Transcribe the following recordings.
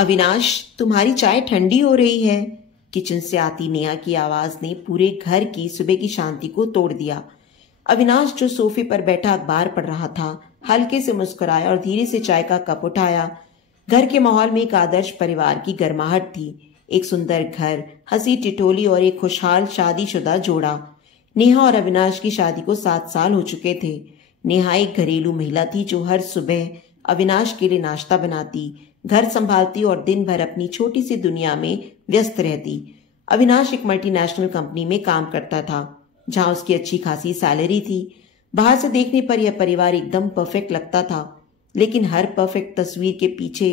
अविनाश, तुम्हारी चाय ठंडी हो रही है। किचन से आती नेहा की आवाज ने पूरे घर की सुबह की शांति को तोड़ दिया। अविनाश, जो सोफे पर बैठा अखबार पढ़ रहा था, हल्के से मुस्कुराया और धीरे से चाय का कप उठाया। घर के माहौल में एक आदर्श परिवार की गर्माहट थी। एक सुंदर घर, हंसी टिटोली और एक खुशहाल शादीशुदा जोड़ा। नेहा और अविनाश की शादी को 7 साल हो चुके थे। नेहा एक घरेलू महिला थी जो हर सुबह अविनाश के लिए नाश्ता बनाती, घर संभालती और दिन भर अपनी छोटी सी दुनिया में व्यस्त रहती। अविनाश एक मल्टीनेशनल कंपनी में काम करता था, जहां उसकी अच्छी खासी सैलरी थी। बाहर से देखने पर यह परिवार एकदम परफेक्ट लगता था, लेकिन हर परफेक्ट तस्वीर के पीछे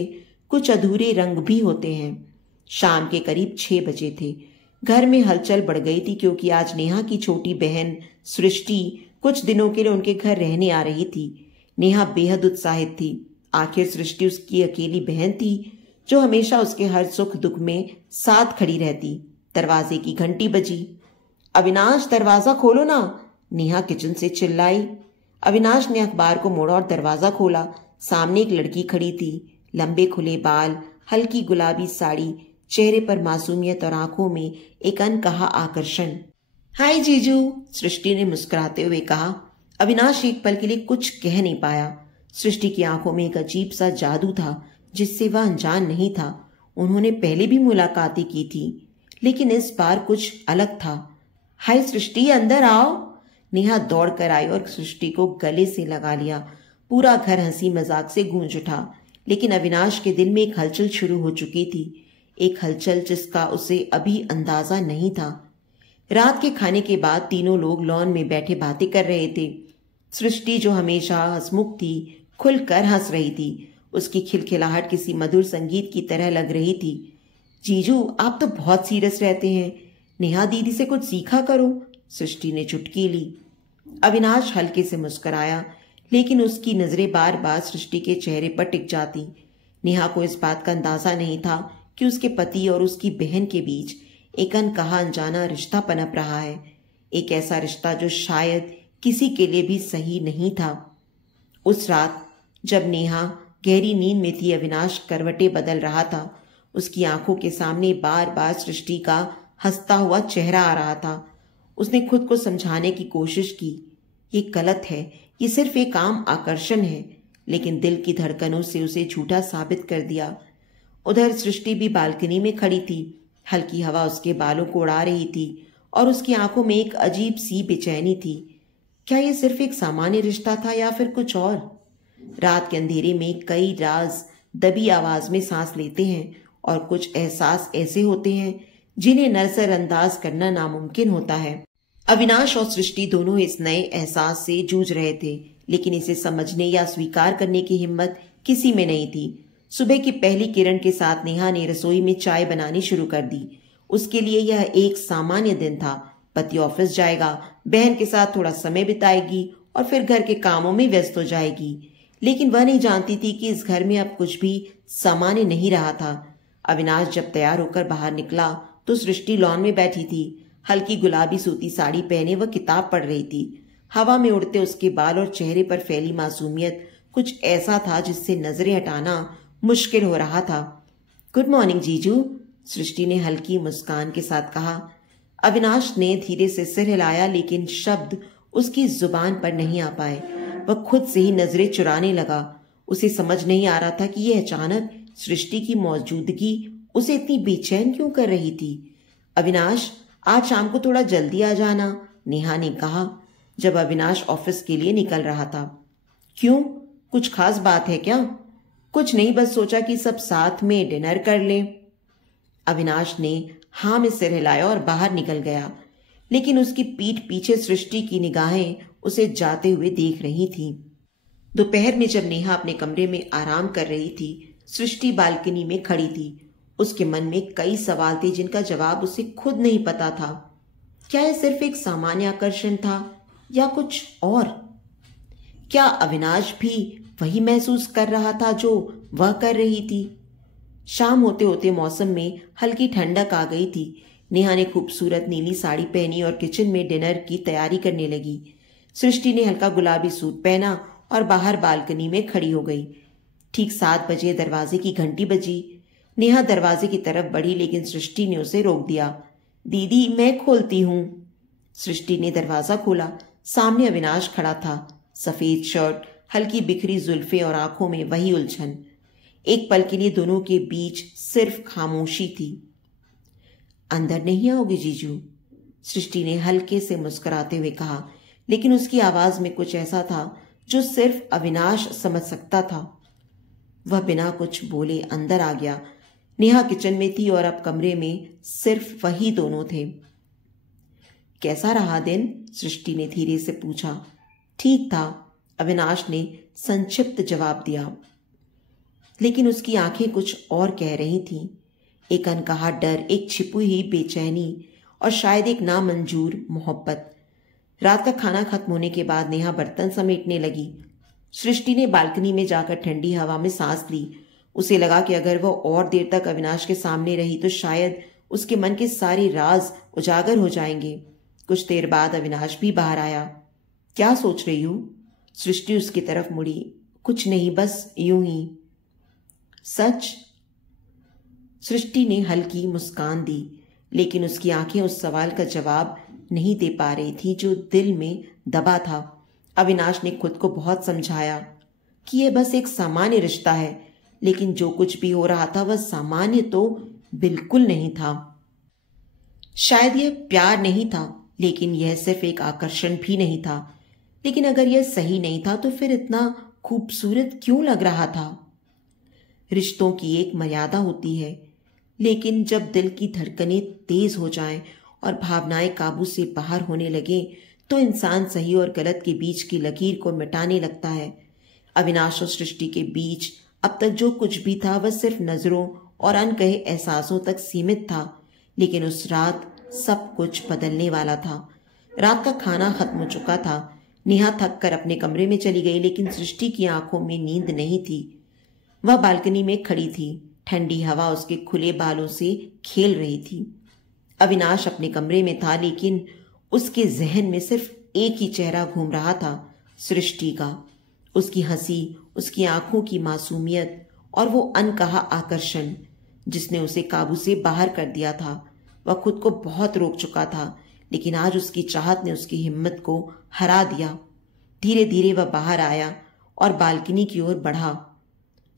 कुछ अधूरे रंग भी होते हैं। शाम के करीब 6 बजे थे। घर में हलचल बढ़ गई थी क्योंकि आज नेहा की छोटी बहन सृष्टि कुछ दिनों के लिए उनके घर रहने आ रही थी। नेहा बेहद उत्साहित थी। आखिर सृष्टि उसकी अकेली बहन थी जो हमेशा उसके हर सुख दुख में साथ खड़ी रहती। दरवाजे की घंटी बजी। अविनाश, दरवाजा खोलो ना, नेहा किचन से चिल्लाई। अविनाश ने अखबार को मोड़ा और दरवाजा खोला। सामने एक लड़की खड़ी थी, लंबे खुले बाल, हल्की गुलाबी साड़ी, चेहरे पर मासूमियत और आंखों में एक अनकहा आकर्षण। हाय जीजू, सृष्टि ने मुस्कुराते हुए कहा। अविनाश एक पल के लिए कुछ कह नहीं पाया। सृष्टि की आंखों में एक अजीब सा जादू था जिससे वह अनजान नहीं था। उन्होंने पहले भी मुलाकातें की थी, लेकिन इस बार कुछ अलग था। हाय सृष्टि, अंदर आओ। नेहा दौड़ कर आई और सृष्टि को गले से लगा लिया। पूरा घर हंसी मजाक से गूंज उठा, लेकिन अविनाश के दिल में एक हलचल शुरू हो चुकी थी, एक हलचल जिसका उसे अभी अंदाजा नहीं था। रात के खाने के बाद तीनों लोग लॉन में बैठे बातें कर रहे थे। सृष्टि, जो हमेशा हंसमुख थी, खुलकर हंस रही थी। उसकी खिलखिलाहट किसी मधुर संगीत की तरह लग रही थी। जीजू, आप तो बहुत सीरियस रहते हैं। नेहा दीदी से कुछ सीखा करो, सृष्टि ने चुटकी ली। अविनाश हल्के से मुस्कुराया, लेकिन उसकी नजरें बार बार सृष्टि के चेहरे पर टिक जाती। नेहा को इस बात का अंदाजा नहीं था कि उसके पति और उसकी बहन के बीच एक अनकहा अनजाना रिश्ता पनप रहा है। एक ऐसा रिश्ता जो शायद किसी के लिए भी सही नहीं था। उस रात जब नेहा गहरी नींद में थी, अविनाश करवटें बदल रहा था। उसकी आंखों के सामने बार बार सृष्टि का हंसता हुआ चेहरा आ रहा था। उसने खुद को समझाने की कोशिश की, ये गलत है, ये सिर्फ एक आम आकर्षण है, लेकिन दिल की धड़कनों से उसे झूठा साबित कर दिया। उधर सृष्टि भी बालकनी में खड़ी थी। हल्की हवा उसके बालों को उड़ा रही थी और उसकी आंखों में एक अजीब सी बेचैनी थी। क्या ये सिर्फ एक सामान्य रिश्ता था या फिर कुछ और? रात के अंधेरे में कई राज दबी आवाज में सांस लेते हैं और कुछ एहसास ऐसे होते हैं जिन्हें नजरअंदाज करना नामुमकिन होता है। अविनाश और सृष्टि दोनों इस नए एहसास से जूझ रहे थे, लेकिन इसे समझने या स्वीकार करने की हिम्मत किसी में नहीं थी। सुबह की पहली किरण के साथ नेहा ने रसोई में चाय बनानी शुरू कर दी। उसके लिए यह एक सामान्य दिन था। पति ऑफिस जाएगा, बहन के साथ थोड़ा समय बिताएगी और फिर घर के कामों में व्यस्त हो जाएगी। लेकिन वह नहीं जानती थी कि इस घर में अब कुछ भी सामान्य नहीं रहा था। अविनाश जब तैयार होकर बाहर निकला तो सृष्टि लॉन में बैठी थी। हल्की गुलाबी सूती साड़ी पहने वह किताब पढ़ रही थी। हवा में उड़ते उसके बाल और चेहरे पर फैली मासूमियत कुछ ऐसा था जिससे नजरें हटाना मुश्किल हो रहा था। गुड मॉर्निंग जीजू, सृष्टि ने हल्की मुस्कान के साथ कहा। अविनाश ने धीरे से सिर हिलाया, लेकिन शब्द उसकी जुबान पर नहीं आ पाए। वह खुद से ही नजरें चुराने लगा। उसे समझ नहीं आ रहा था कि यह अचानक सृष्टि की मौजूदगी उसे इतनी बेचैन क्यों कर रही थी। अविनाश, आज शाम को थोड़ा जल्दी आ जाना, नेहा ने कहा जब अविनाश ऑफिस के लिए निकल रहा था। क्यों, कुछ खास बात है क्या? कुछ नहीं, बस सोचा कि सब साथ में डिनर कर लें। अविनाश ने हाँ में सिर हिलाया और बाहर निकल गया, लेकिन उसकी पीठ पीछे सृष्टि की निगाहें उसे जाते हुए देख रही थी। दोपहर में जब नेहा अपने कमरे में आराम कर रही थी, सृष्टि बालकनी में खड़ी थी। उसके मन में कई सवाल थे जिनका जवाब उसे खुद नहीं पता था। क्या यह सिर्फ एक सामान्य आकर्षण था या कुछ और? क्या अविनाश भी वही महसूस कर रहा था जो वह कर रही थी? शाम होते होते मौसम में हल्की ठंडक आ गई थी। नेहा ने खूबसूरत नीली साड़ी पहनी और किचन में डिनर की तैयारी करने लगी। सृष्टि ने हल्का गुलाबी सूट पहना और बाहर बालकनी में खड़ी हो गई। ठीक 7 बजे दरवाजे की घंटी बजी। नेहा दरवाजे की तरफ बढ़ी लेकिन सृष्टि ने उसे रोक दिया। दीदी, मैं खोलती हूं। सृष्टि ने दरवाजा खोला। सामने अविनाश खड़ा था। सफेद शर्ट, हल्की बिखरी जुल्फें और आंखों में वही उलझन। एक पल के लिए दोनों के बीच सिर्फ खामोशी थी। अंदर नहीं आओगे जीजू? सृष्टि ने हल्के से मुस्कुराते हुए कहा, लेकिन उसकी आवाज में कुछ ऐसा था जो सिर्फ अविनाश समझ सकता था। वह बिना कुछ बोले अंदर आ गया। नेहा किचन में थी और अब कमरे में सिर्फ वही दोनों थे। कैसा रहा दिन? सृष्टि ने धीरे से पूछा। ठीक था, अविनाश ने संक्षिप्त जवाब दिया, लेकिन उसकी आंखें कुछ और कह रही थीं। एक अनकहा डर, एक छिपी हुई बेचैनी और शायद एक नामंजूर मोहब्बत। रात का खाना खत्म होने के बाद नेहा बर्तन समेटने लगी। सृष्टि ने बालकनी में जाकर ठंडी हवा में सांस ली। उसे लगा कि अगर वह और देर तक अविनाश के सामने रही तो शायद उसके मन के सारे राज उजागर हो जाएंगे। कुछ देर बाद अविनाश भी बाहर आया। क्या सोच रही हो? सृष्टि उसकी तरफ मुड़ी। कुछ नहीं, बस यूं ही। सच? सृष्टि ने हल्की मुस्कान दी, लेकिन उसकी आंखें उस सवाल का जवाब नहीं दे पा रही थी जो दिल में दबा था। अविनाश ने खुद को बहुत समझाया कि यह बस एक सामान्य रिश्ता है, लेकिन जो कुछ भी हो रहा था वह सामान्य तो बिल्कुल नहीं था। शायद यह प्यार नहीं था, लेकिन यह सिर्फ एक आकर्षण भी नहीं था। लेकिन अगर यह सही नहीं था तो फिर इतना खूबसूरत क्यों लग रहा था? रिश्तों की एक मर्यादा होती है, लेकिन जब दिल की धड़कनें तेज हो जाएं और भावनाएं काबू से बाहर होने लगे तो इंसान सही और गलत के बीच की लकीर को मिटाने लगता है। अविनाश और सृष्टि के बीच अब तक जो कुछ भी था वह सिर्फ नजरों और अनकहे एहसासों तक सीमित था, लेकिन उस रात सब कुछ बदलने वाला था। रात का खाना खत्म हो चुका था। नेहा थक कर अपने कमरे में चली गई, लेकिन सृष्टि की आंखों में नींद नहीं थी। वह बालकनी में खड़ी थी। ठंडी हवा उसके खुले बालों से खेल रही थी। अविनाश अपने कमरे में था, लेकिन उसके जहन में सिर्फ एक ही चेहरा घूम रहा था, सृष्टि का। उसकी हंसी, उसकी आंखों की मासूमियत और वो अनकहा आकर्षण जिसने उसे काबू से बाहर कर दिया था। वह खुद को बहुत रोक चुका था, लेकिन आज उसकी चाहत ने उसकी हिम्मत को हरा दिया। धीरे धीरे वह बाहर आया और बालकनी की ओर बढ़ा।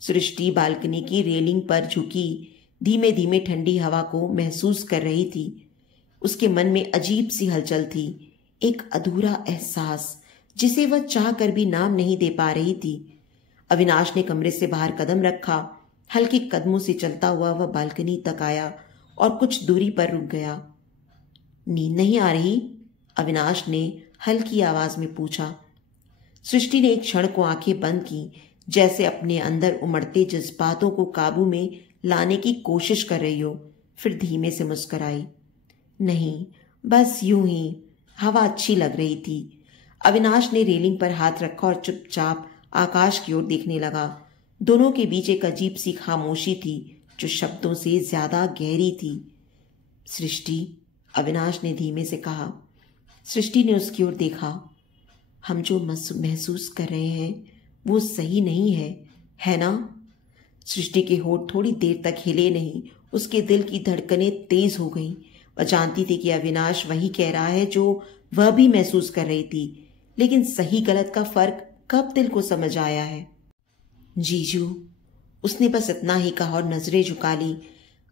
सृष्टि बालकनी की रेलिंग पर झुकी धीमे धीमे ठंडी हवा को महसूस कर रही थी। उसके मन में अजीब सी हलचल थी, एक अधूरा एहसास जिसे वह चाह कर भी नाम नहीं दे पा रही थी। अविनाश ने कमरे से बाहर कदम रखा। हल्के कदमों से चलता हुआ वह बालकनी तक आया और कुछ दूरी पर रुक गया। नींद नहीं आ रही? अविनाश ने हल्की आवाज में पूछा। सृष्टि ने एक क्षण को आंखें बंद की, जैसे अपने अंदर उमड़ते जज्बातों को काबू में लाने की कोशिश कर रही हो। फिर धीमे से मुस्कुराई। नहीं, बस यूं ही, हवा अच्छी लग रही थी। अविनाश ने रेलिंग पर हाथ रखा और चुपचाप आकाश की ओर देखने लगा। दोनों के बीच एक अजीब सी खामोशी थी जो शब्दों से ज्यादा गहरी थी। सृष्टि, अविनाश ने धीमे से कहा। सृष्टि ने उसकी ओर देखा। हम जो महसूस कर रहे हैं वो सही नहीं है ना? सृष्टि के होठ थोड़ी देर तक हिले नहीं। उसके दिल की धड़कनें तेज हो गईं। वह जानती थी कि अविनाश वही कह रहा है जो वह भी महसूस कर रही थी, लेकिन सही गलत का फर्क कब दिल को समझ आया है? जीजू, उसने बस इतना ही कहा और नजरें झुका ली।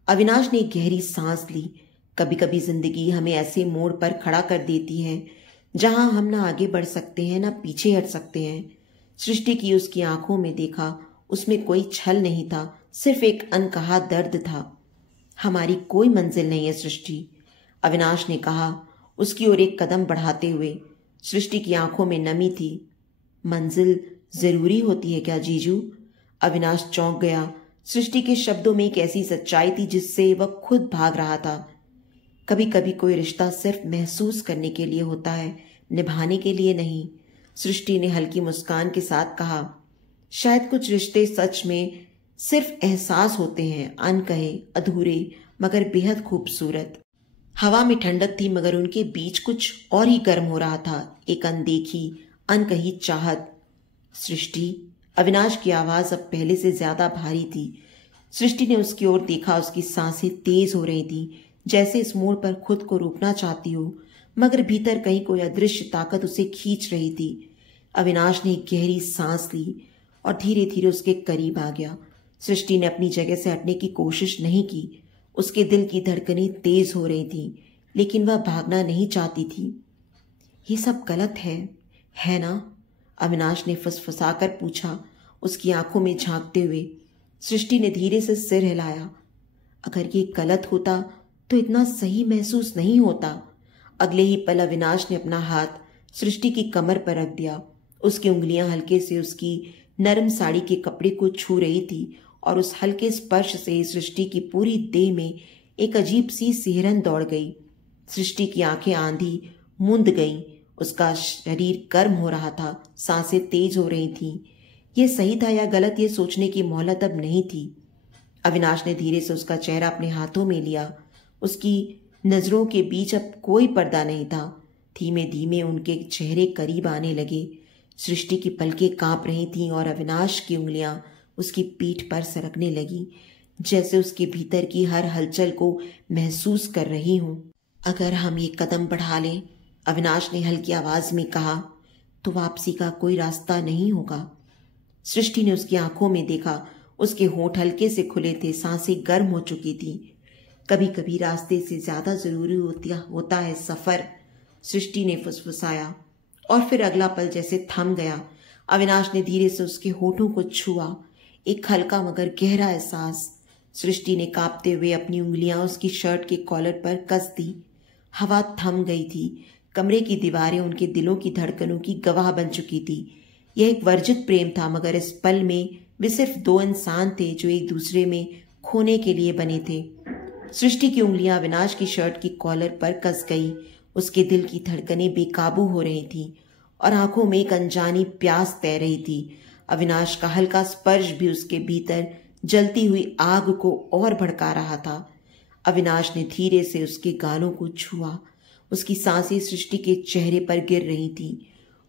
अविनाश ने गहरी सांस ली। कभी कभी जिंदगी हमें ऐसे मोड़ पर खड़ा कर देती है जहां हम ना आगे बढ़ सकते हैं ना पीछे हट सकते हैं। सृष्टि की उसकी आंखों में देखा। उसमें कोई छल नहीं था, सिर्फ एक अनकहा दर्द था। हमारी कोई मंजिल नहीं है सृष्टि, अविनाश ने कहा, उसकी ओर एक कदम बढ़ाते हुए। सृष्टि की आंखों में नमी थी। मंजिल जरूरी होती है क्या जीजू? अविनाश चौंक गया। सृष्टि के शब्दों में एक ऐसी सच्चाई थी जिससे वह खुद भाग रहा था। कभी कभी कोई रिश्ता सिर्फ महसूस करने के लिए होता है, निभाने के लिए नहीं। सृष्टि ने हल्की मुस्कान के साथ कहा। शायद कुछ रिश्ते सच में सिर्फ एहसास होते हैं, अनकहे, अधूरे, मगर बेहद खूबसूरत। हवा में ठंडक थी, मगर उनके बीच कुछ और ही गर्म हो रहा था, एक अनदेखी, अनकही चाहत। सृष्टि, अविनाश की आवाज अब पहले से ज्यादा भारी थी। सृष्टि ने उसकी ओर देखा। उसकी सांसें तेज हो रही थी, जैसे इस मोड़ पर खुद को रोकना चाहती हो, मगर भीतर कहीं कोई अदृश्य ताकत उसे खींच रही थी। अविनाश ने एक गहरी सांस ली और धीरे धीरे उसके करीब आ गया। सृष्टि ने अपनी जगह से हटने की कोशिश नहीं की। उसके दिल की धड़कनें तेज हो रही थी, लेकिन वह भागना नहीं चाहती थी। ये सब गलत है ना? अविनाश ने फुसफुसाकर पूछा, उसकी आंखों में झांकते हुए। सृष्टि ने धीरे से सिर हिलाया। अगर ये गलत होता तो इतना सही महसूस नहीं होता। अगले ही पल अविनाश ने अपना हाथ सृष्टि की कमर पर रख दिया। उसकी उंगलियां हल्के से उसकी नरम साड़ी के कपड़े को छू रही थी और उस हल्के स्पर्श से सृष्टि की पूरी देह में एक अजीब सी सिहरन दौड़ गई। सृष्टि की आंखें आंधी मूंद गईं। उसका शरीर गर्म हो रहा था, सांसें तेज हो रही थीं। ये सही था या गलत, ये सोचने की मोहलत अब नहीं थी। अविनाश ने धीरे से उसका चेहरा अपने हाथों में लिया। उसकी नजरों के बीच अब कोई पर्दा नहीं था। धीमे धीमे उनके चेहरे करीब आने लगे। सृष्टि की पलकें कांप रही थीं और अविनाश की उंगलियां उसकी पीठ पर सरकने लगी, जैसे उसके भीतर की हर हलचल को महसूस कर रही हूं। अगर हम ये कदम बढ़ा लें, अविनाश ने हल्की आवाज में कहा, तो वापसी का कोई रास्ता नहीं होगा। सृष्टि ने उसकी आंखों में देखा। उसके होंठ हल्के से खुले थे, सांसें गर्म हो चुकी थी। कभी कभी रास्ते से ज्यादा जरूरी होता है सफर, सृष्टि ने फुसफुसाया और फिर अगला पल जैसे थम गया। अविनाश ने धीरे से उसके होठों को छुआ। एक हल्का मगर गहरा एहसास। सृष्टि ने कांपते हुए अपनी उंगलियां उसकी शर्ट के कॉलर पर कस दी। हवा थम गई थी। कमरे की दीवारें उनके दिलों की धड़कनों की गवाह बन चुकी थी। यह एक वर्जित प्रेम था, मगर इस पल में वे सिर्फ दो इंसान थे जो एक दूसरे में खोने के लिए बने थे। सृष्टि की उंगलियां अविनाश की शर्ट की कॉलर पर कस गई। उसके दिल की धड़कनें बेकाबू हो रही थी और आंखों में एक अनजानी प्यास तैर रही थी। अविनाश का हल्का स्पर्श भी उसके भीतर जलती हुई आग को और भड़का रहा था। अविनाश ने धीरे से उसके गालों को छुआ। उसकी सांसें सृष्टि के चेहरे पर गिर रही थीं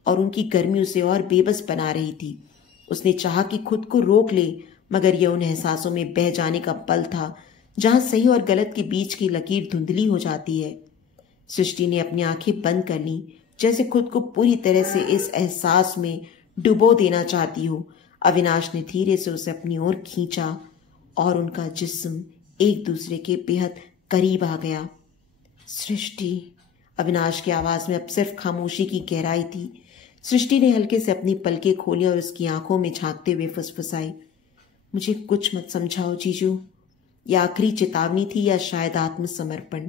और उनकी गर्मी उसे और बेबस बना रही थी। उसने चाहा कि खुद को रोक ले, मगर यह उन एहसासों में बह जाने का पल था जहां सही और गलत के बीच की लकीर धुंधली हो जाती है। सृष्टि ने अपनी आंखें बंद कर लीं, जैसे खुद को पूरी तरह से इस एहसास में डुबो देना चाहती हो। अविनाश ने धीरे से उसे अपनी ओर खींचा और उनका जिस्म एक दूसरे के बेहद करीब आ गया। सृष्टि, अविनाश की आवाज में अब सिर्फ खामोशी की गहराई थी। सृष्टि ने हल्के से अपनी पलकें खोली और उसकी आंखों में झांकते हुए फुसफुसाई, मुझे कुछ मत समझाओ जीजू। यह आखिरी चेतावनी थी या शायद आत्मसमर्पण?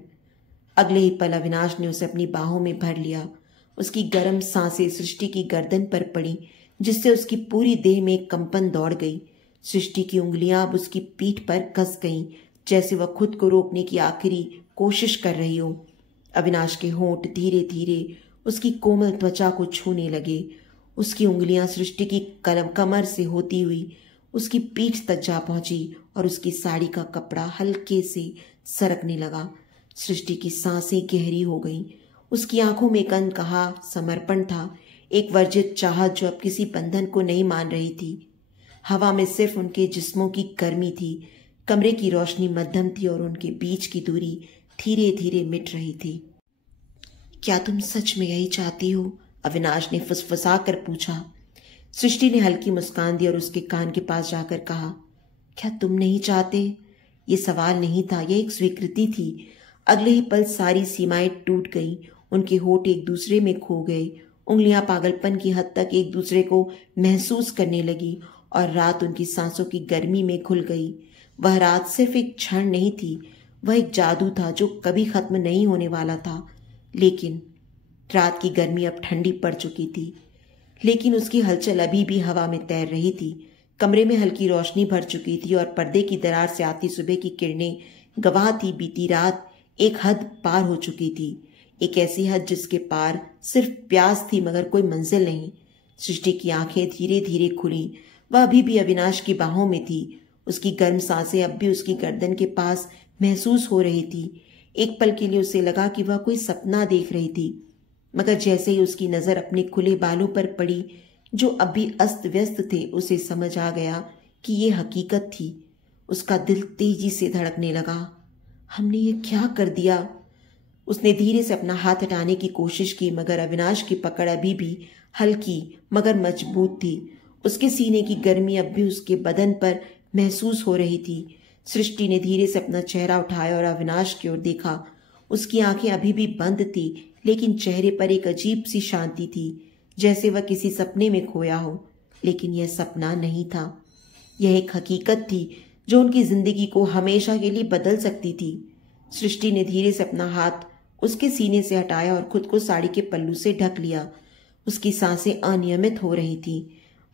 अगले ही पल अविनाश ने उसे अपनी बाहों में भर लिया। उसकी गर्म सांसें सृष्टि की गर्दन पर पड़ी, जिससे उसकी पूरी देह में एक कंपन दौड़ गई। सृष्टि की उंगलियां अब उसकी पीठ पर कस गईं, जैसे वह खुद को रोकने की आखिरी कोशिश कर रही हो। अविनाश के होंठ धीरे धीरे उसकी कोमल त्वचा को छूने लगे। उसकी उंगलियां सृष्टि की कमर से होती हुई उसकी पीठ तक जा पहुंची और उसकी साड़ी का कपड़ा हल्के से सरकने लगा। सृष्टि की सांसें गहरी हो गईं। उसकी आंखों में एक अनकहा समर्पण था, एक वर्जित चाहत जो अब किसी बंधन को नहीं मान रही थी। हवा में सिर्फ उनके जिस्मों की गर्मी थी। कमरे की रोशनी मध्यम थी और उनके बीच की दूरी धीरे धीरे मिट रही थी। क्या तुम सच में यही चाहती हो? अविनाश ने फुसफुसा कर पूछा। सृष्टि ने हल्की मुस्कान दी और उसके कान के पास जाकर कहा, क्या तुम नहीं चाहते? ये सवाल नहीं था, यह एक स्वीकृति थी। अगले ही पल सारी सीमाएं टूट गईं। उनके होठ एक दूसरे में खो गए। उंगलियां पागलपन की हद तक एक दूसरे को महसूस करने लगी और रात उनकी सांसों की गर्मी में घुल गई। वह रात सिर्फ एक क्षण नहीं थी, वह एक जादू था जो कभी खत्म नहीं होने वाला था। लेकिन रात की गर्मी अब ठंडी पड़ चुकी थी, लेकिन उसकी हलचल अभी भी हवा में तैर रही थी। कमरे में हल्की रोशनी भर चुकी थी और पर्दे की दरार से आती सुबह की किरणें गवाह थी बीती रात एक हद पार हो चुकी थी। एक ऐसी हद जिसके पार सिर्फ प्यास थी मगर कोई मंजिल नहीं। सृष्टि की आंखें धीरे धीरे खुली। वह अभी भी अविनाश की बाहों में थी। उसकी गर्म सांसें अब भी उसकी गर्दन के पास महसूस हो रही थी। एक पल के लिए उसे लगा कि वह कोई सपना देख रही थी, मगर जैसे ही उसकी नजर अपने खुले बालों पर पड़ी जो अब भी अस्त व्यस्त थे, उसे समझ आ गया कि ये हकीकत थी। उसका दिल तेजी से धड़कने लगा। हमने ये क्या कर दिया? उसने धीरे से अपना हाथ हटाने की कोशिश की, मगर अविनाश की पकड़ अभी भी हल्की मगर मजबूत थी। उसके सीने की गर्मी अब भी उसके बदन पर महसूस हो रही थी। सृष्टि ने धीरे से अपना चेहरा उठाया और अविनाश की ओर देखा। उसकी आंखें अभी भी बंद थी, लेकिन चेहरे पर एक अजीब सी शांति थी, जैसे वह किसी सपने में खोया हो। लेकिन यह सपना नहीं था, यह एक हकीकत थी जो उनकी जिंदगी को हमेशा के लिए बदल सकती थी। सृष्टि ने धीरे से अपना हाथ उसके सीने से हटाया और खुद को साड़ी के पल्लू से ढक लिया। उसकी सांसें अनियमित हो रही थी।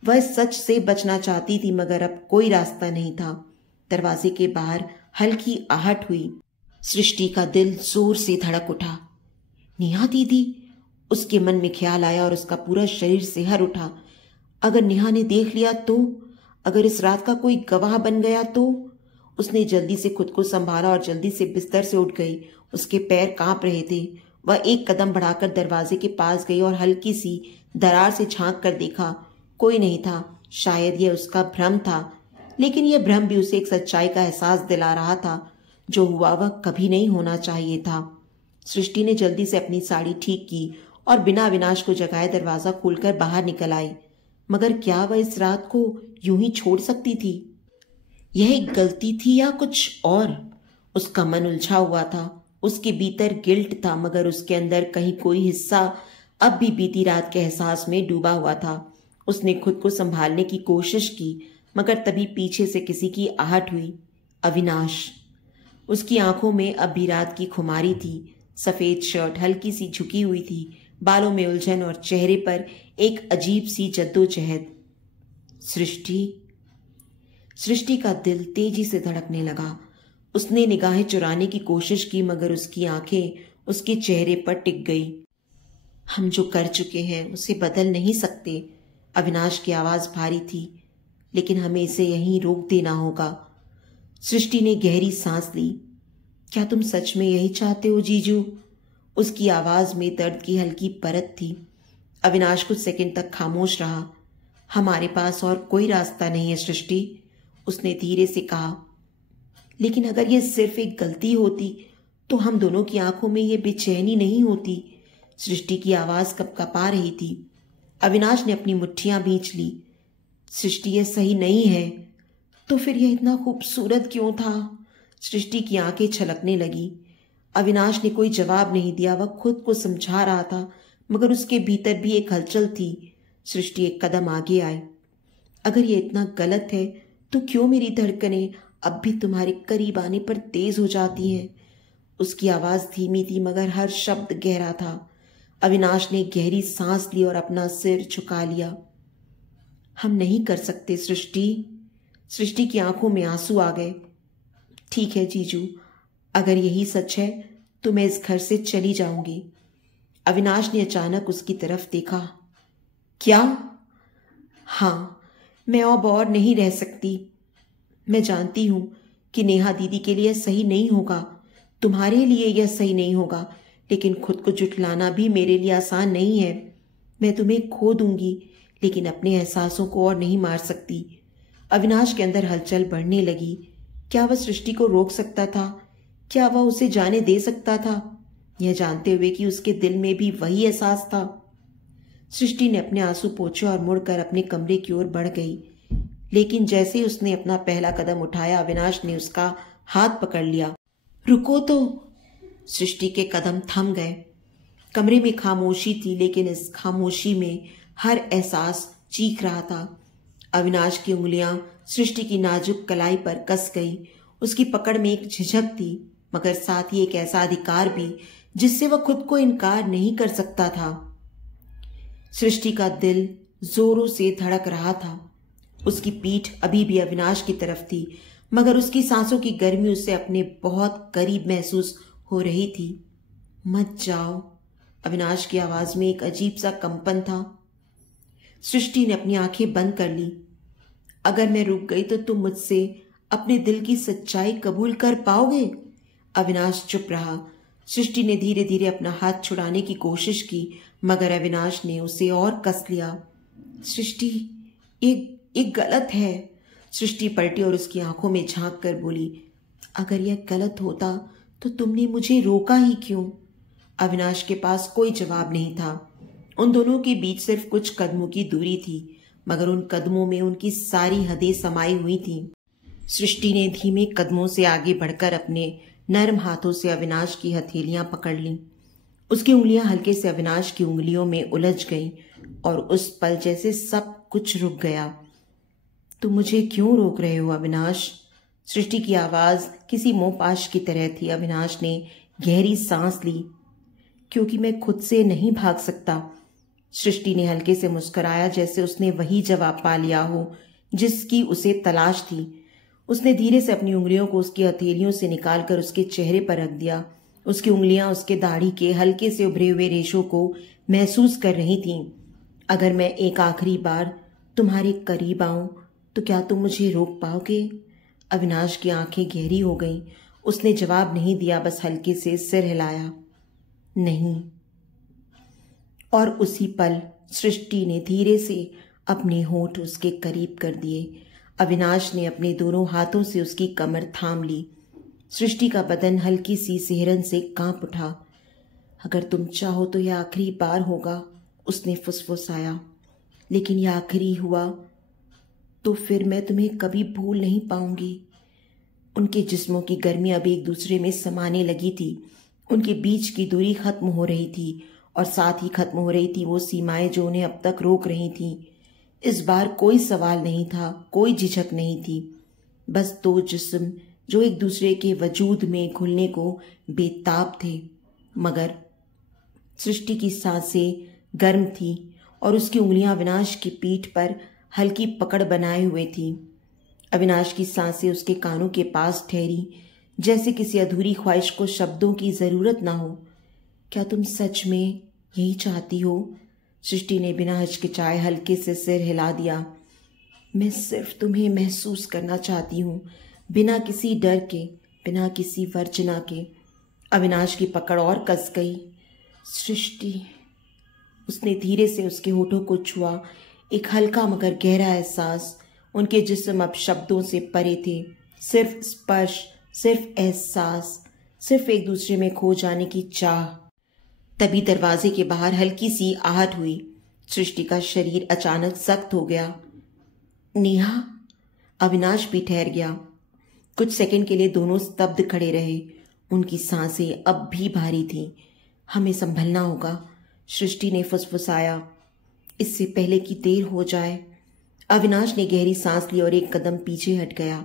वह सच से बचना चाहती थी, मगर अब कोई रास्ता नहीं था। दरवाजे के बाहर हल्की आहट हुई। सृष्टि का दिल जोर से धड़क उठा। नेहा दीदी, उसके मन में ख्याल आया और उसका पूरा शरीर सिहर उठा। अगर नेहा ने देख लिया तो? अगर इस रात का कोई गवाह बन गया तो? उसने जल्दी से खुद को संभाला और जल्दी से बिस्तर से उठ गई। उसके पैर कांप रहे थे। वह एक कदम बढ़ाकर दरवाजे के पास गई और हल्की सी दरार से झांक कर देखा। कोई नहीं था। शायद यह उसका भ्रम था, लेकिन यह भ्रम भी उसे एक सच्चाई का एहसास दिला रहा था। जो हुआ वह कभी नहीं होना चाहिए था। सृष्टि ने जल्दी से अपनी साड़ी ठीक की और बिना अविनाश को जगाए दरवाजा खोलकर बाहर निकल आई। मगर क्या वह इस रात को यूं ही छोड़ सकती थी? यह एक गलती थी या कुछ और? उसका मन उलझा हुआ था। उसके भीतर गिल्ट था, मगर उसके अंदर कहीं कोई हिस्सा अब भी बीती रात के एहसास में डूबा हुआ था। उसने खुद को संभालने की कोशिश की, मगर तभी पीछे से किसी की आहट हुई। अविनाश। उसकी आंखों में अब भी रात की खुमारी थी। सफेद शर्ट हल्की सी झुकी हुई थी, बालों में उलझन और चेहरे पर एक अजीब सी जद्दोजहद। सृष्टि। सृष्टि का दिल तेजी से धड़कने लगा। उसने निगाहें चुराने की कोशिश की, मगर उसकी आंखें उसके चेहरे पर टिक गई। हम जो कर चुके हैं उसे बदल नहीं सकते। अविनाश की आवाज भारी थी, लेकिन हमें इसे यहीं रोक देना होगा। सृष्टि ने गहरी सांस ली। क्या तुम सच में यही चाहते हो जीजू? उसकी आवाज में दर्द की हल्की परत थी। अविनाश कुछ सेकंड तक खामोश रहा। हमारे पास और कोई रास्ता नहीं है सृष्टि, उसने धीरे से कहा। लेकिन अगर यह सिर्फ एक गलती होती तो हम दोनों की आंखों में यह बेचैनी नहीं होती। सृष्टि की आवाज कपकपा रही थी। अविनाश ने अपनी मुट्ठियां भींच ली। सृष्टि, यह सही नहीं है। तो फिर यह इतना खूबसूरत क्यों था? सृष्टि की आंखें छलकने लगी। अविनाश ने कोई जवाब नहीं दिया। वह खुद को समझा रहा था, मगर उसके भीतर भी एक हलचल थी। सृष्टि एक कदम आगे आई। अगर यह इतना गलत है तो क्यों मेरी धड़कनें अब भी तुम्हारे करीब आने पर तेज हो जाती हैं? उसकी आवाज धीमी थी, मगर हर शब्द गहरा था। अविनाश ने गहरी सांस ली और अपना सिर झुका लिया। हम नहीं कर सकते सृष्टि। सृष्टि की आंखों में आंसू आ गए। ठीक है जीजू, अगर यही सच है तो मैं इस घर से चली जाऊंगी। अविनाश ने अचानक उसकी तरफ देखा। क्या? हाँ, मैं अब और नहीं रह सकती। मैं जानती हूं कि नेहा दीदी के लिए सही नहीं होगा, तुम्हारे लिए यह सही नहीं होगा, लेकिन खुद को जुटलाना भी मेरे लिए आसान नहीं है। मैं तुम्हें खो दूंगी, लेकिन अपने एहसासों को और नहीं मार सकती। अविनाश के अंदर हलचल बढ़ने लगी। क्या वह सृष्टि को रोक सकता था? क्या वह उसे जाने दे सकता था, यह जानते हुए कि उसके दिल में भी वही एहसास था? सृष्टि ने अपने आंसू पोंछे और मुड़कर अपने कमरे की ओर बढ़ गई। लेकिन जैसे ही उसने अपना पहला कदम उठाया, अविनाश ने उसका हाथ पकड़ लिया। रुको तो। सृष्टि के कदम थम गए। कमरे में खामोशी थी, लेकिन इस खामोशी में हर एहसास चीख रहा था। अविनाश की उंगलियां सृष्टि की नाजुक कलाई पर कस गई। उसकी पकड़ में एक झिझक थी, मगर साथ ही एक ऐसा अधिकार भी जिससे वह खुद को इनकार नहीं कर सकता था। सृष्टि का दिल जोरों से धड़क रहा था। उसकी पीठ अभी भी अविनाश की तरफ थी, मगर उसकी सांसों की गर्मी उसे अपने बहुत करीब महसूस हो रही थी। मत जाओ। अविनाश की आवाज में एक अजीब सा कंपन था। सृष्टि ने अपनी आंखें बंद कर ली। अगर मैं रुक गई तो तुम मुझसे अपने दिल की सच्चाई कबूल कर पाओगे? अविनाश चुप रहा। सृष्टि ने धीरे धीरे अपना हाथ छुड़ाने की कोशिश की, मगर अविनाश ने उसे और कस लिया। सृष्टि, ये गलत है। सृष्टि पलटी और उसकी आंखों में झांक कर बोली, अगर यह गलत होता तो तुमने मुझे रोका ही क्यों? अविनाश के पास कोई जवाब नहीं था। उन दोनों के बीच सिर्फ कुछ कदमों की दूरी थी, मगर उन कदमों में उनकी सारी हदें समाई हुई थीं। सृष्टि ने धीमे कदमों से आगे बढ़कर अपने नर्म हाथों से अविनाश की हथेलियां पकड़ लीं। उसकी उंगलियां हल्के से अविनाश की उंगलियों में उलझ गईं और उस पल जैसे सब कुछ रुक गया। तुम मुझे क्यों रोक रहे हो अविनाश? सृष्टि की आवाज किसी मोहपाश की तरह थी। अविनाश ने गहरी सांस ली। क्योंकि मैं खुद से नहीं भाग सकता। सृष्टि ने हल्के से मुस्कुराया, जैसे उसने वही जवाब पा लिया हो जिसकी उसे तलाश थी। उसने धीरे से अपनी उंगलियों को उसकी हथेलियों से निकालकर उसके चेहरे पर रख दिया। उसकी उंगलियां उसके दाढ़ी के हल्के से उभरे हुए रेशों को महसूस कर रही थीं। अगर मैं एक आखिरी बार तुम्हारे करीब आऊं तो क्या तुम मुझे रोक पाओगे? अविनाश की आंखें गहरी हो गईं। उसने जवाब नहीं दिया, बस हल्के से सिर हिलाया, नहीं। और उसी पल सृष्टि ने धीरे से अपने होंठ उसके करीब कर दिए। अविनाश ने अपने दोनों हाथों से उसकी कमर थाम ली। सृष्टि का बदन हल्की सी सिहरन से कांप उठा। अगर तुम चाहो तो यह आखिरी बार होगा, उसने फुसफुसाया। लेकिन यह आखिरी हुआ तो फिर मैं तुम्हें कभी भूल नहीं पाऊंगी। उनके जिस्मों की गर्मी अब एक दूसरे में समाने लगी थी। उनके बीच की दूरी खत्म हो रही थी और साथ ही खत्म हो रही थी वो सीमाएं जो उन्हें अब तक रोक रही थीं। इस बार कोई सवाल नहीं था, कोई झिझक नहीं थी। बस दो जिस्म जो एक दूसरे के वजूद में घुलने को बेताब थे। मगर सृष्टि की सांसें गर्म थी और उसकी उंगलियां अविनाश की पीठ पर हल्की पकड़ बनाए हुए थी। अविनाश की सांसें उसके कानों के पास ठहरी, जैसे किसी अधूरी ख्वाहिश को शब्दों की जरूरत ना हो। क्या तुम सच में यही चाहती हो? सृष्टि ने बिना हिचकिचाए हल्के से सिर हिला दिया। मैं सिर्फ तुम्हें महसूस करना चाहती हूँ, बिना किसी डर के, बिना किसी वर्जना के। अविनाश की पकड़ और कस गई। सृष्टि, उसने धीरे से उसके होठों को छुआ। एक हल्का मगर गहरा एहसास। उनके जिस्म अब शब्दों से परे थे। सिर्फ स्पर्श, सिर्फ एहसास, सिर्फ एक दूसरे में खो जाने की चाह। तभी दरवाजे के बाहर हल्की सी आहट हुई। सृष्टि का शरीर अचानक सख्त हो गया। नेहा। अविनाश भी ठहर गया। कुछ सेकंड के लिए दोनों स्तब्ध खड़े रहे। उनकी सांसें अब भी भारी थीं। हमें संभलना होगा, सृष्टि ने फुसफुसाया, इससे पहले कि देर हो जाए। अविनाश ने गहरी सांस ली और एक कदम पीछे हट गया।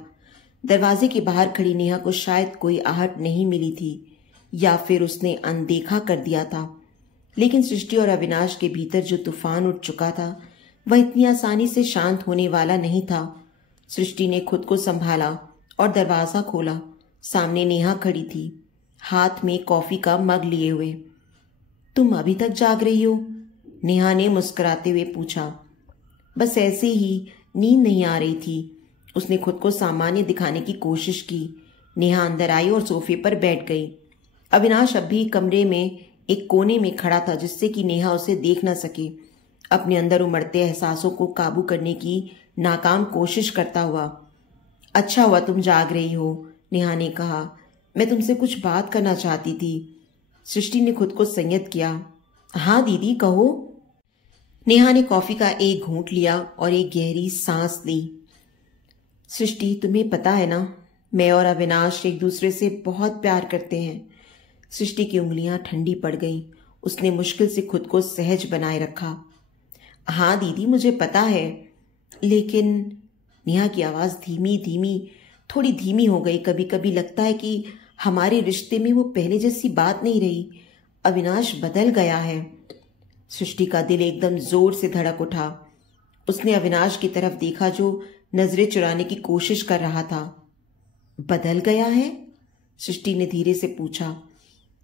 दरवाजे के बाहर खड़ी नेहा को शायद कोई आहट नहीं मिली थी, या फिर उसने अनदेखा कर दिया था। लेकिन सृष्टि और अविनाश के भीतर जो तूफान उठ चुका था वह इतनी आसानी से शांत होने वाला नहीं था। सृष्टि ने खुद को संभाला और दरवाजा खोला। सामने नेहा खड़ी थी, हाथ में कॉफी का मग लिए हुए। तुम अभी तक जाग रही हो? नेहा ने मुस्कुराते हुए पूछा। बस ऐसे ही, नींद नहीं आ रही थी। उसने खुद को सामान्य दिखाने की कोशिश की। नेहा अंदर आई और सोफे पर बैठ गई। अविनाश अब भी कमरे में एक कोने में खड़ा था, जिससे कि नेहा उसे देख न सके। अपने अंदर उमड़ते एहसासों को काबू करने की नाकाम कोशिश करता हुआ। अच्छा हुआ तुम जाग रही हो, नेहा ने कहा। मैं तुमसे कुछ बात करना चाहती थी। सृष्टि ने खुद को संयत किया। हाँ दीदी, कहो। नेहा ने कॉफी का एक घूंट लिया और एक गहरी सांस ली। सृष्टि, तुम्हें पता है ना, मैं और अविनाश एक दूसरे से बहुत प्यार करते हैं। सृष्टि की उंगलियां ठंडी पड़ गईं। उसने मुश्किल से खुद को सहज बनाए रखा। हाँ दीदी, मुझे पता है, लेकिन नेहा की आवाज धीमी धीमी, थोड़ी धीमी हो गई। कभी कभी लगता है कि हमारे रिश्ते में वो पहले जैसी बात नहीं रही। अविनाश बदल गया है। सृष्टि का दिल एकदम जोर से धड़क उठा। उसने अविनाश की तरफ देखा जो नजरें चुराने की कोशिश कर रहा था। बदल गया है? सृष्टि ने धीरे से पूछा।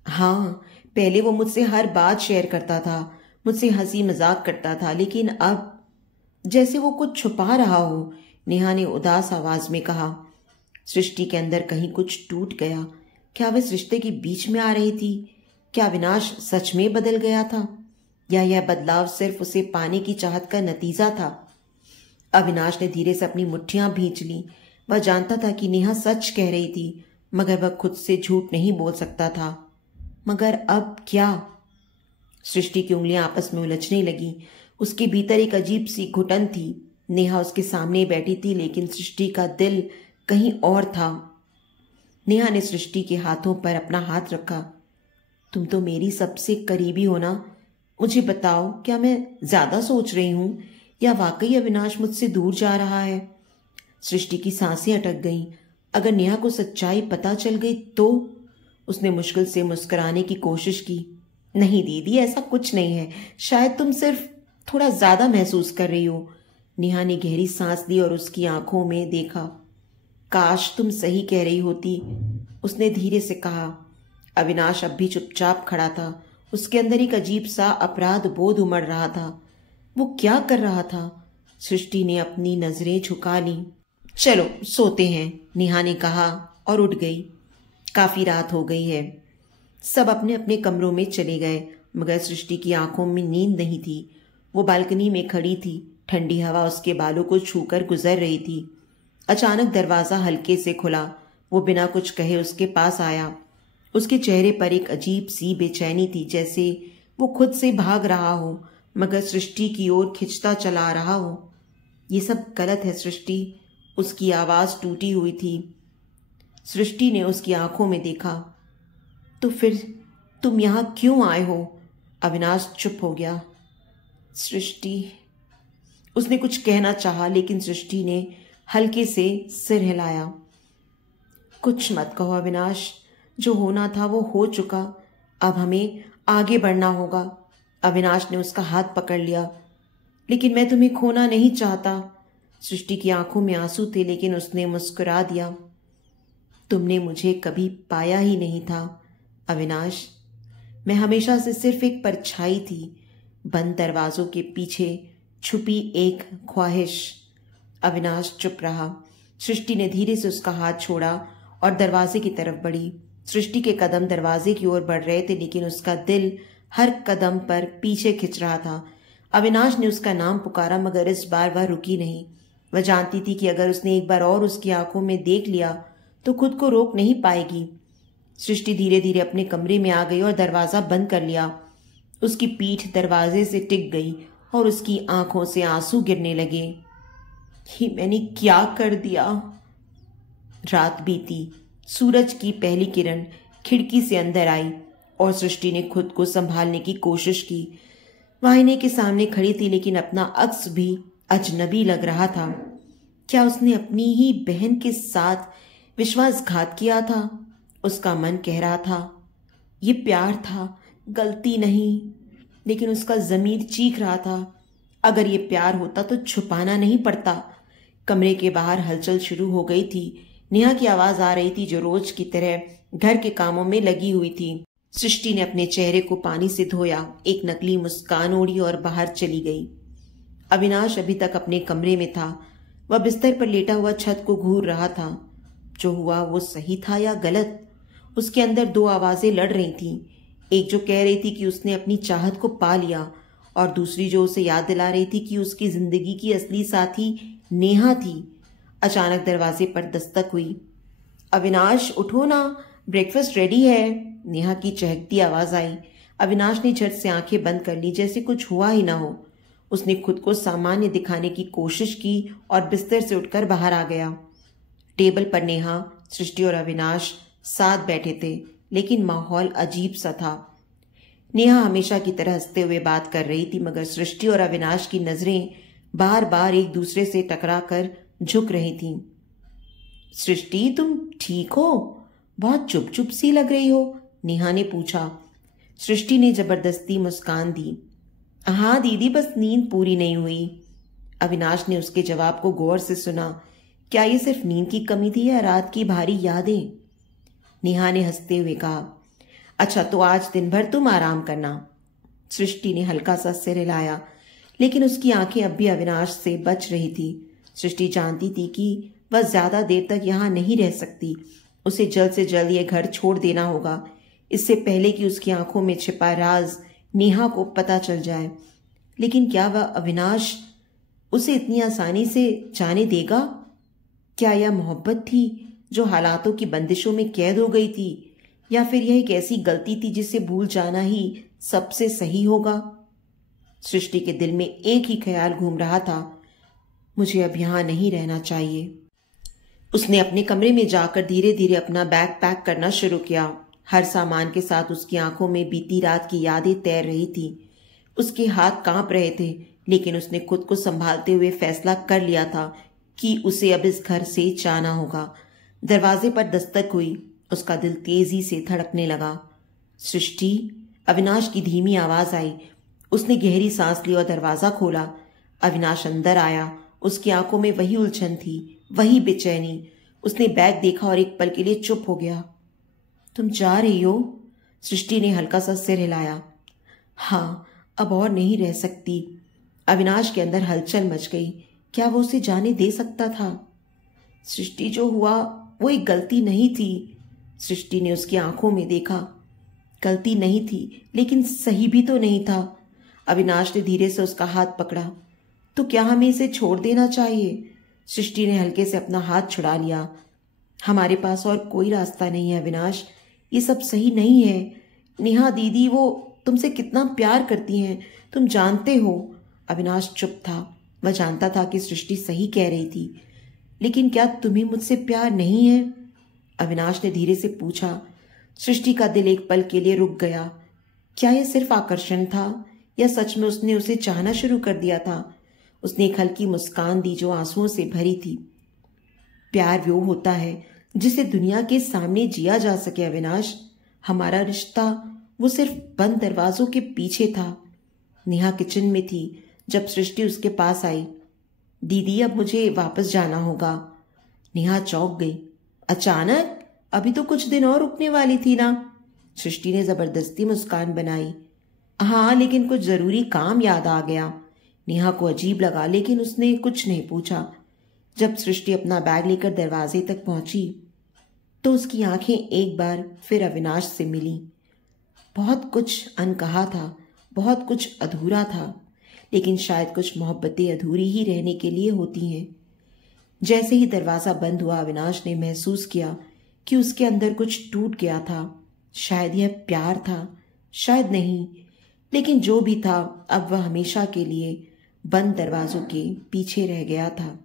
हाँ, पहले वो मुझसे हर बात शेयर करता था, मुझसे हंसी मजाक करता था, लेकिन अब जैसे वो कुछ छुपा रहा हो, नेहा ने उदास आवाज में कहा। सृष्टि के अंदर कहीं कुछ टूट गया। क्या वह इस रिश्ते के बीच में आ रही थी? क्या अविनाश सच में बदल गया था, या यह बदलाव सिर्फ उसे पाने की चाहत का नतीजा था? अविनाश ने धीरे से अपनी मुट्ठियां भींच ली। वह जानता था कि नेहा सच कह रही थी, मगर वह खुद से झूठ नहीं बोल सकता था। मगर अब क्या? सृष्टि की उंगलियां आपस में उलझने लगी। उसके भीतर एक अजीब सी घुटन थी। नेहा उसके सामने बैठी थी, लेकिन सृष्टि का दिल कहीं और था। नेहा ने सृष्टि के हाथों पर अपना हाथ रखा। तुम तो मेरी सबसे करीबी हो ना। मुझे बताओ, क्या मैं ज्यादा सोच रही हूं या वाकई अविनाश मुझसे दूर जा रहा है? सृष्टि की सांसें अटक गईं। अगर नेहा को सच्चाई पता चल गई तो? उसने मुश्किल से मुस्कुराने की कोशिश की। नहीं दीदी, ऐसा कुछ नहीं है। शायद तुम सिर्फ थोड़ा ज्यादा महसूस कर रही हो। नेहा ने गहरी सांस ली और उसकी आंखों में देखा। काश तुम सही कह रही होती, उसने धीरे से कहा। अविनाश अब भी चुपचाप खड़ा था। उसके अंदर एक अजीब सा अपराध बोध उमड़ रहा था। वो क्या कर रहा था? सृष्टि ने अपनी नजरें झुका ली। चलो सोते हैं, नेहा ने कहा और उठ गई। काफी रात हो गई है। सब अपने अपने कमरों में चले गए, मगर सृष्टि की आंखों में नींद नहीं थी। वो बालकनी में खड़ी थी। ठंडी हवा उसके बालों को छूकर गुजर रही थी। अचानक दरवाजा हल्के से खुला। वो बिना कुछ कहे उसके पास आया। उसके चेहरे पर एक अजीब सी बेचैनी थी, जैसे वो खुद से भाग रहा हो मगर सृष्टि की ओर खिंचता चला रहा हो। ये सब गलत है सृष्टि, उसकी आवाज टूटी हुई थी। सृष्टि ने उसकी आंखों में देखा। तो फिर तुम यहां क्यों आए हो? अविनाश चुप हो गया। सृष्टि, उसने कुछ कहना चाहा, लेकिन सृष्टि ने हल्के से सिर हिलाया। कुछ मत कहो अविनाश, जो होना था वो हो चुका। अब हमें आगे बढ़ना होगा। अविनाश ने उसका हाथ पकड़ लिया। लेकिन मैं तुम्हें खोना नहीं चाहता। सृष्टि की आंखों में आंसू थे, लेकिन उसने मुस्कुरा दिया। तुमने मुझे कभी पाया ही नहीं था अविनाश। मैं हमेशा से सिर्फ एक परछाई थी, बंद दरवाजों के पीछे छुपी एक ख्वाहिश। अविनाश चुप रहा। सृष्टि ने धीरे से उसका हाथ छोड़ा और दरवाजे की तरफ बढ़ी। सृष्टि के कदम दरवाजे की ओर बढ़ रहे थे, लेकिन उसका दिल हर कदम पर पीछे खिंच रहा था। अविनाश ने उसका नाम पुकारा, मगर इस बार वह रुकी नहीं। वह जानती थी कि अगर उसने एक बार और उसकी आंखों में देख लिया तो खुद को रोक नहीं पाएगी। सृष्टि धीरे धीरे अपने कमरे में आ गई और दरवाजा बंद कर लिया। उसकी पीठ दरवाजे से टिक गई और उसकी आंखों से आंसू गिरने लगे। ये मैंने क्या कर दिया? रात बीती। सूरज की पहली किरण खिड़की से अंदर आई और सृष्टि ने खुद को संभालने की कोशिश की। वह आईने के सामने खड़ी थी, लेकिन अपना अक्स भी अजनबी लग रहा था। क्या उसने अपनी ही बहन के साथ विश्वासघात किया था? उसका मन कह रहा था ये प्यार था, गलती नहीं। लेकिन उसका जमीर चीख रहा था, अगर ये प्यार होता तो छुपाना नहीं पड़ता। कमरे के बाहर हलचल शुरू हो गई थी। नेहा की आवाज आ रही थी, जो रोज की तरह घर के कामों में लगी हुई थी। सृष्टि ने अपने चेहरे को पानी से धोया, एक नकली मुस्कान ओढ़ी और बाहर चली गई। अविनाश अभी तक अपने कमरे में था। वह बिस्तर पर लेटा हुआ छत को घूर रहा था। जो हुआ वो सही था या गलत? उसके अंदर दो आवाजें लड़ रही थीं। एक जो कह रही थी कि उसने अपनी चाहत को पा लिया, और दूसरी जो उसे याद दिला रही थी कि उसकी जिंदगी की असली साथी नेहा थी। अचानक दरवाजे पर दस्तक हुई। अविनाश उठो ना, ब्रेकफास्ट रेडी है, नेहा की चहकती आवाज आई। अविनाश ने झट से आंखें बंद कर ली, जैसे कुछ हुआ ही ना हो। उसने खुद को सामान्य दिखाने की कोशिश की और बिस्तर से उठकर बाहर आ गया। टेबल पर नेहा, सृष्टि और अविनाश साथ बैठे थे, लेकिन माहौल अजीब सा था। नेहा हमेशा की तरह हंसते हुए बात कर रही थी, मगर सृष्टि और अविनाश की नजरें बार बार एक दूसरे से टकरा कर झुक रही थीं। सृष्टि, तुम ठीक हो? बहुत चुप चुप सी लग रही हो, नेहा ने पूछा। सृष्टि ने जबरदस्ती मुस्कान दी। हाँ दीदी, बस नींद पूरी नहीं हुई। अविनाश ने उसके जवाब को गौर से सुना। क्या ये सिर्फ नींद की कमी थी या रात की भारी यादें? नेहा ने हंसते हुए कहा, अच्छा तो आज दिन भर तुम आराम करना। सृष्टि ने हल्का सा सिर हिलाया, लेकिन उसकी आंखें अब भी अविनाश से बच रही थी। सृष्टि जानती थी कि वह ज्यादा देर तक यहाँ नहीं रह सकती। उसे जल्द से जल्द यह घर छोड़ देना होगा, इससे पहले कि उसकी आंखों में छिपा राज नेहा को पता चल जाए। लेकिन क्या वह अविनाश उसे इतनी आसानी से जाने देगा? क्या यह मोहब्बत थी जो हालातों की बंदिशों में कैद हो गई थी, या फिर यह एक ऐसी गलती थी जिसे भूल जाना ही सबसे सही होगा? सृष्टि के दिल में एक ही ख्याल घूम रहा था, मुझे अब यहां नहीं रहना चाहिए। उसने अपने कमरे में जाकर धीरे धीरे अपना बैग पैक करना शुरू किया। हर सामान के साथ उसकी आंखों में बीती रात की यादें तैर रही थी। उसके हाथ कांप रहे थे, लेकिन उसने खुद को संभालते हुए फैसला कर लिया था कि उसे अब इस घर से जाना होगा। दरवाजे पर दस्तक हुई। उसका दिल तेजी से धड़कने लगा। सृष्टि, अविनाश की धीमी आवाज आई। उसने गहरी सांस ली और दरवाजा खोला। अविनाश अंदर आया। उसकी आंखों में वही उलझन थी, वही बेचैनी। उसने बैग देखा और एक पल के लिए चुप हो गया। तुम जा रही हो? सृष्टि ने हल्का सा सिर हिलाया। हाँ, अब और नहीं रह सकती। अविनाश के अंदर हलचल मच गई। क्या वो उसे जाने दे सकता था? सृष्टि, जो हुआ वो एक गलती नहीं थी। सृष्टि ने उसकी आंखों में देखा। गलती नहीं थी, लेकिन सही भी तो नहीं था। अविनाश ने धीरे से उसका हाथ पकड़ा। तो क्या हमें इसे छोड़ देना चाहिए? सृष्टि ने हल्के से अपना हाथ छुड़ा लिया। हमारे पास और कोई रास्ता नहीं है अविनाश, ये सब सही नहीं है। नेहा दीदी वो तुमसे कितना प्यार करती हैं, तुम जानते हो। अविनाश चुप था। वह जानता था कि सृष्टि सही कह रही थी, लेकिन क्या तुम्हें मुझसे प्यार नहीं है? अविनाश ने धीरे से पूछा। सृष्टि का दिल एक पल के लिए रुक गया। क्या यह सिर्फ आकर्षण था, या सच में उसने उसे चाहना शुरू कर दिया था? उसने एक हल्की मुस्कान दी जो आंसुओं से भरी थी। प्यार वो होता है जिसे दुनिया के सामने जिया जा सके अविनाश। हमारा रिश्ता वो सिर्फ बंद दरवाजों के पीछे था। नेहा किचन में थी जब सृष्टि उसके पास आई। दीदी, अब मुझे वापस जाना होगा। नेहा चौंक गई। अचानक? अभी तो कुछ दिन और रुकने वाली थी ना? सृष्टि ने जबरदस्ती मुस्कान बनाई। हाँ, लेकिन कुछ जरूरी काम याद आ गया। नेहा को अजीब लगा, लेकिन उसने कुछ नहीं पूछा। जब सृष्टि अपना बैग लेकर दरवाजे तक पहुंची तो उसकी आंखें एक बार फिर अविनाश से मिली। बहुत कुछ अनकहा था, बहुत कुछ अधूरा था, लेकिन शायद कुछ मोहब्बतें अधूरी ही रहने के लिए होती हैं। जैसे ही दरवाजा बंद हुआ, अविनाश ने महसूस किया कि उसके अंदर कुछ टूट गया था। शायद यह प्यार था, शायद नहीं, लेकिन जो भी था अब वह हमेशा के लिए बंद दरवाजों के पीछे रह गया था।